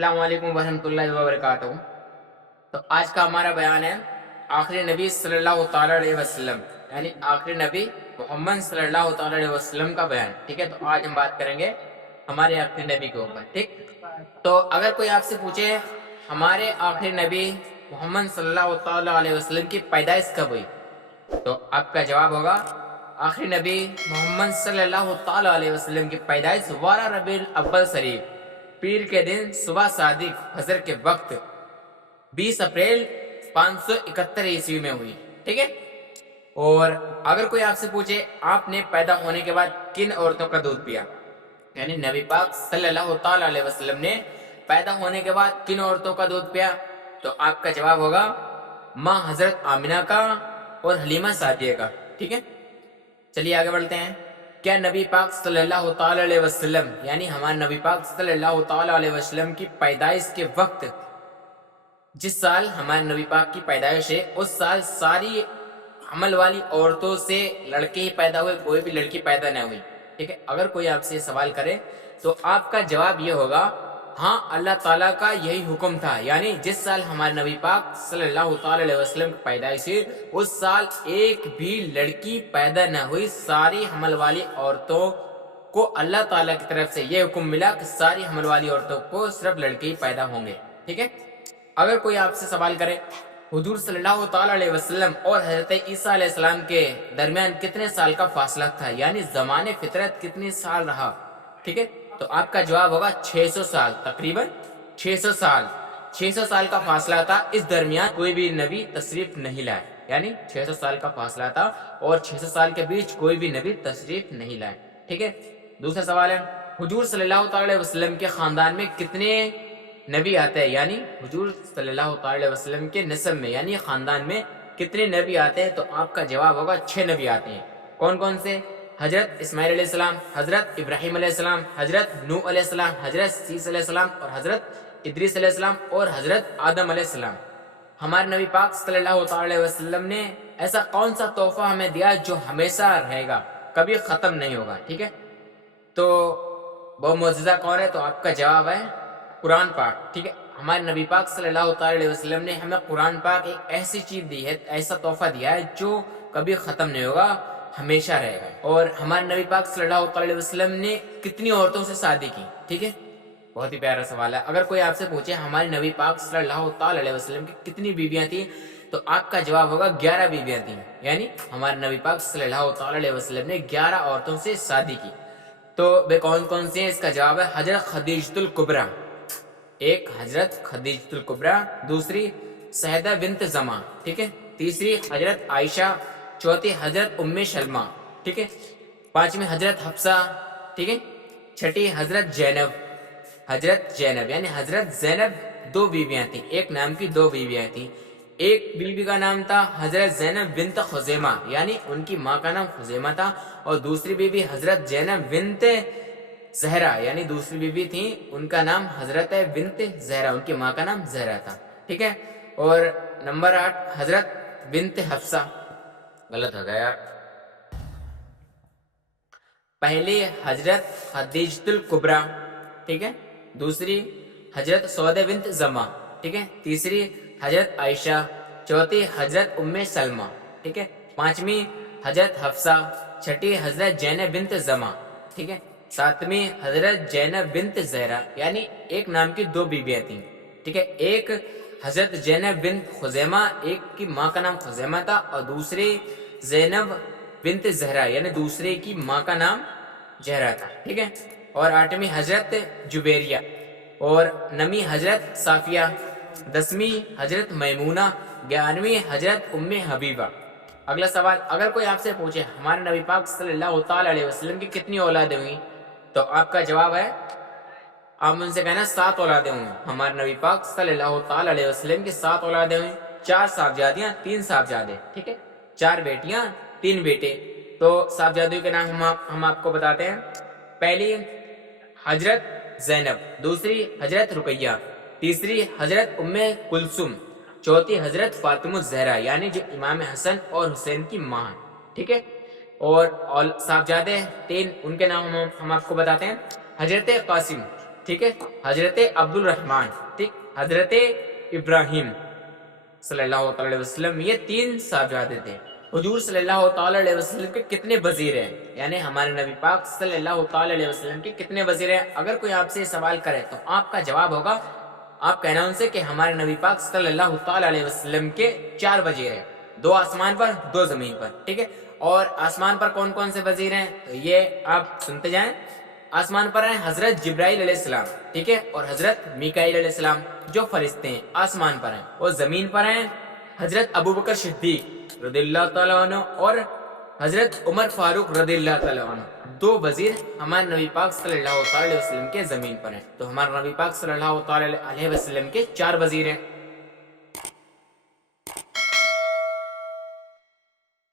अस्सलाम वालेकुम वरहमतुल्लाहि वबरकातुहू। तो आज का हमारा बयान है आखिरी नबी सल्लल्लाहु ताला अलैहि वसल्लम, यानी आखिरी नबी मोहम्मद सल्लल्लाहु ताला अलैहि वसल्लम का बयान। ठीक है, तो आज हम बात करेंगे हमारे आखिरी नबी के ऊपर। ठीक, तो अगर कोई आपसे पूछे हमारे आखिरी नबी मोहम्मद सल्लल्लाहु ताला अलैहि वसल्लम की पैदाइश कब हुई, तो आपका जवाब होगा आखिरी नबी मोहम्मद सल्लल्लाहु ताला अलैहि वसल्लम की पैदाइश 12 रबीउल अव्वल शरीफ पीर के दिन सुबह सादिक फजर के वक्त 20 अप्रैल 571 ईस्वी में हुई। ठीक है, और अगर कोई आपसे पूछे आपने पैदा होने के बाद किन औरतों का दूध पिया, यानी नबी पाक सल्लल्लाहु ताला अलैहि वसल्लम ने पैदा होने के बाद किन औरतों का दूध पिया, तो आपका जवाब होगा माँ हजरत आमिना का और हलीमा सादिया का। ठीक है, चलिए आगे बढ़ते हैं। क्या नबी पाक सल्लल्लाहु ताला अलैहि वसल्लम, यानी हमारे नबी पाक सल्लल्लाहु ताला अलैहि वसल्लम की पैदाइश के वक्त, जिस साल हमारे नबी पाक की पैदाइश है उस साल सारी हमल वाली औरतों से लड़के ही पैदा हुए, कोई भी लड़की पैदा न हुई। ठीक है, अगर कोई आपसे सवाल करे तो आपका जवाब ये होगा हाँ, अल्लाह ताला का यही हुक्म था, यानी जिस साल हमारे नबी पाक सल्लल्लाहु ताला अलैहि वसल्लम की पैदाइश हुई उस साल एक भी लड़की पैदा न हुई। सारी हमल वाली औरतों को अल्लाह ताला की तरफ से यह हुक्म मिला कि सारी हमल वाली औरतों को सिर्फ लड़के ही पैदा होंगे। ठीक है, अगर कोई आपसे सवाल करे हुजूर सल्लल्लाहु ताला अलैहि वसल्लम और हजरत ईसा अलैहिस्सलाम के दरमियान कितने साल का फासला था, यानी ज़माने फितरत कितने साल रहा, ठीक है, तो आपका जवाब होगा 600 साल, तकरीबन 600 साल। 600 साल का फासला था, इस दरमियान कोई भी नबी तशरीफ नहीं लाए, यानी 600 साल का फासला था और 600 साल के बीच कोई भी नबी तशरीफ नहीं लाए। ठीक है, दूसरा सवाल है हुजूर सल्लल्लाहु ताला अलैहि वसल्लम के खानदान में कितने नबी आते हैं, यानी हुजूर सल्लल्लाहु ताला अलैहि वसल्लम के नस्ब में यानी खानदान में कितने नबी आते हैं, तो आपका जवाब होगा 6 नबी आते हैं। कौन कौन से? हजरत इस्माइल अलैहिस्सलाम, हजरत इब्राहिम अलैहिस्सलाम, हजरत नूह अलैहिस्सलाम, हजरत सीस अलैहिस्सलाम और हजरत इद्रीस अलैहिस्सलाम और हजरत आदम अलैहिस्सलाम। हमारे नबी पाक सल्लल्लाहु ताला अलैहि वसल्लम ने ऐसा कौन सा तोहफा हमें दिया जो हमेशा रहेगा, कभी खत्म नहीं होगा। ठीक है, तो वो मौजूदा कौन है, तो आपका जवाब है कुरान पाक। ठीक है, हमारे नबी पाक सल्लल्लाहु ताला अलैहि वसल्लम ने हमें कुरान पाक एक ऐसी चीज दी है, ऐसा तोहफा दिया है जो कभी खत्म नहीं होगा, हमेशा रहेगा। और हमारे नबी पाक सल्लल्लाहु ताला अलैहि वसल्लम ने कितनी औरतों से शादी की? ठीक है, बहुत ही प्यारा सवाल है। अगर कोई आपसे पूछे हमारे नबी पाक सल्लल्लाहु ताला अलैहि वसल्लम की कितनी बीवियां थी, तो आपका जवाब होगा 11 बीवियां थी, यानी हमारे नबी पाक सल्लल्लाहु ताला अलैहि वसल्लम ने 11 औरतों से शादी की। तो वे कौन कौन सी हैं, इसका जवाब है हजरत खदीजतुल कुबरा, एक हजरत खदीजतुल कुबरा, दूसरी सहदा बिन्त जमा, ठीक है, तीसरी हजरत आयशा, चौथी हजरत उम्मे शल्मा, ठीक है, पांचवी हजरत हफ्सा, ठीक है, छठी हजरत जैनब यानी हजरत जैनब। 2 बीवियां थी, एक नाम की 2 बीवियां थी। एक बीवी का नाम था हजरत जैनब बिन्त खुजैमा, यानी उनकी माँ का नाम खुजैमा था, और दूसरी बीवी हजरत जैनब बिन्त जहरा, यानी दूसरी बीवी थी उनका नाम हजरत बिन्त जहरा, उनकी माँ का नाम जहरा था। ठीक है, और नंबर 8 हजरत बिन्त हफ्सा, गलत हो गया, पहली हजरत खदीजतुल कुबरा, ठीक है, दूसरी हजरत सौदा बिन्त जमा, ठीक है, तीसरी हजरत आयशा, चौथी हजरत उम्मे सलमा, ठीक है, पांचवी हजरत हफ्सा, छठी हजरत जैनब बिन्त जमा, ठीक है, सातवीं हजरत जैनब बिन्त जहरा, यानी एक नाम की 2 बीबियां थी। ठीक है, एक हजरत जैनब बिन्त खुजैमा, एक की माँ का नाम खुजैमा था और दूसरी जैनब बिन्त जहरा, यानी दूसरे की माँ का नाम जहरा था। ठीक है, और 8वीं हजरत जुबैरिया, और 9वीं हजरत साफिया, 10वीं हजरत मैमूना, 11वीं हजरत उम्मे हबीबा। अगला सवाल, अगर कोई आपसे पूछे हमारे नबी पाक सल्लल्लाहु ताला अलैहि वसल्लम की कितनी औलादें हुई, तो आपका जवाब है आप उनसे कहना 7 औलादें हुई। हमारे नबी पाक सल्लल्लाहु ताला अलैहि वसल्लम की 7 औलादें हुई, 4 साहबजादियां, 3 साहबजादे, ठीक है, 4 बेटियां, 3 बेटे। तो साहबजादियों के नाम हम आपको बताते हैं। पहली हजरत जैनब, दूसरी हजरत रुकैया, तीसरी हजरत उम्मे कुलसुम, चौथी हजरत फातिमा जहरा, यानी जो इमाम हसन और हुसैन की माँ है। ठीक है, और साहबजादे 3, उनके नाम हम आपको बताते हैं। हजरत कासिम, ٹھیک ہے، حضرت عبد الرحمن، ٹھیک، حضرت ابراہیم صلی اللہ تعالی علیہ وسلم، یہ 3 صاحبزادے تھے۔ حضور صلی اللہ تعالی علیہ وسلم کے کتنے وزیر ہیں؟ یعنی ہمارے نبی پاک صلی اللہ تعالی علیہ وسلم کے کتنے وزیر ہیں؟ اگر کوئی آپ سے سوال کرے تو آپ کا جواب ہوگا، آپ کہنا ان سے کہ ہمارے نبی پاک صلی اللہ تعالی علیہ وسلم کے 4 وزیر ہیں، 2 آسمان پر، 2 زمین پر، ٹھیک ہے۔ اور آسمان پر کون کون سے وزیر ہیں؟ تو یہ آپ سنتے جائیں۔ آسمان پر ہیں حضرت جبرائیل علیہ السلام، ٹھیک ہے، اور حضرت میکائیل علیہ السلام جو فرشتے ہیں آسمان پر ہیں۔ اور زمین پر ہیں حضرت ابوبکر صدیق رضی اللہ تعالیٰ عنہ اور حضرت عمر فاروق رضی اللہ تعالیٰ عنہ، 2 وزیر ہمارے نبی پاک صلی اللہ علیہ وسلم کے زمین پر ہیں۔ تو ہمارے نبی پاک صلی اللہ علیہ وسلم کے 4 وزیر ہیں۔